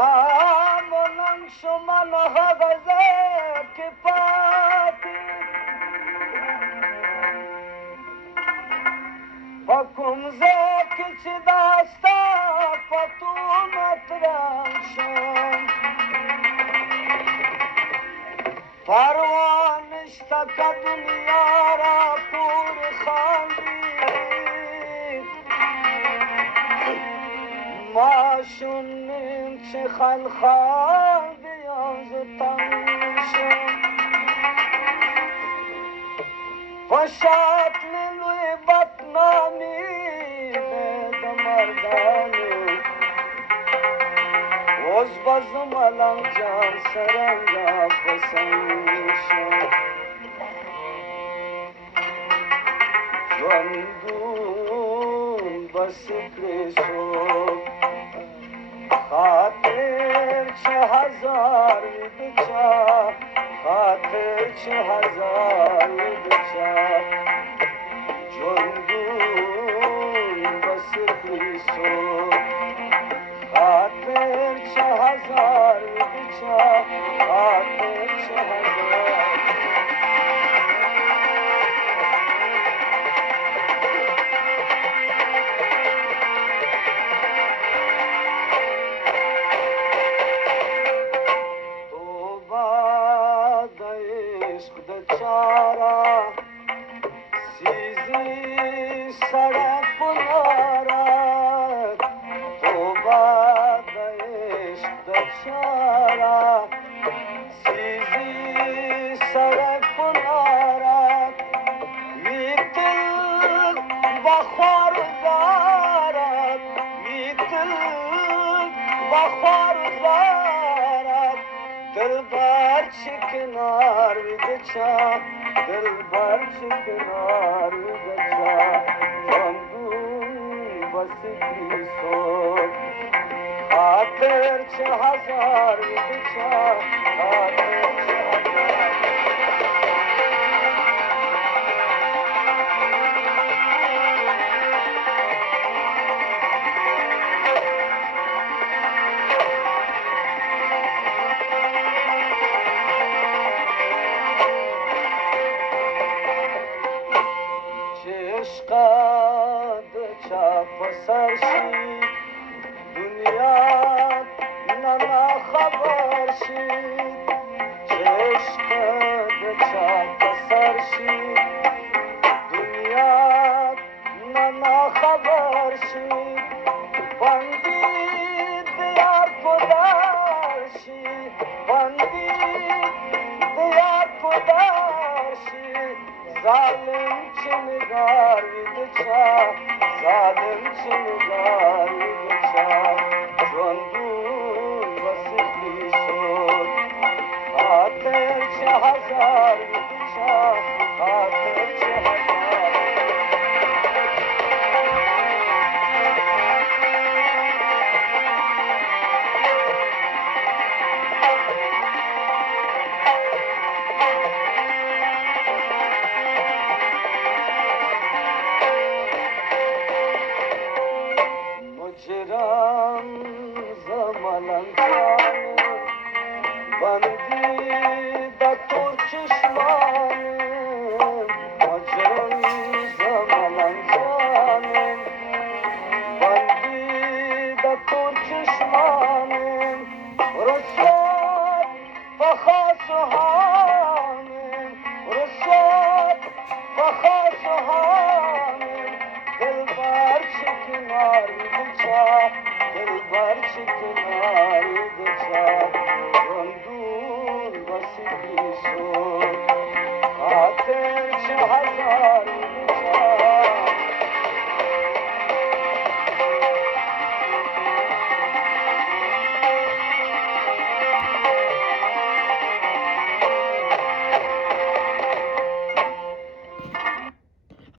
نامونم شما نهاغزه که پاتی حکم که چی داستا پتو مترمشم پروانش تک دنیا را پور خاندی ماشونیم چه خلخال بیانز تنشم فشات نلوی بطنامی بید مردانو وز بزم الان جان سرنگا پسنشم جواندون بسکر صبح خاطر چه هزار بچه خاطر چه هزار بچه جواندون بسکر صبح خاطر چه هزار بچه خاطر چه هزار چارا سیزی سڑک پنارا تو باد عشق چارا سیزی سڑک پنارا ویتل بخار زارت ویتل بخار زارت دلبر چکنار بچا دلبر چکنار بچا جواندون بسکری صبح خاطر چه هزار بچا خاطر چه هزار عشقاد چاپ سرشی دنیا ننا خبر شید عشقاد چاپ سرشی دنیا ننا خبر شید بندید دیار پدر شید بندید دیار پدر شید ظالم چنگار بچا ظالم چنگار بچا جواندون بسکری صبح خاطر چه هزار بچا خاطر چه هزار مجرم زمانم جانم بندی به تو چشمانم مجرم زمانم جانم بندی به تو چشمانم رسوات بخواستهانم رسوات بخواستهانم دلبر چکنار بچا دلبر چکنار بچا جواندون بسکری صبح خاطر چه هزار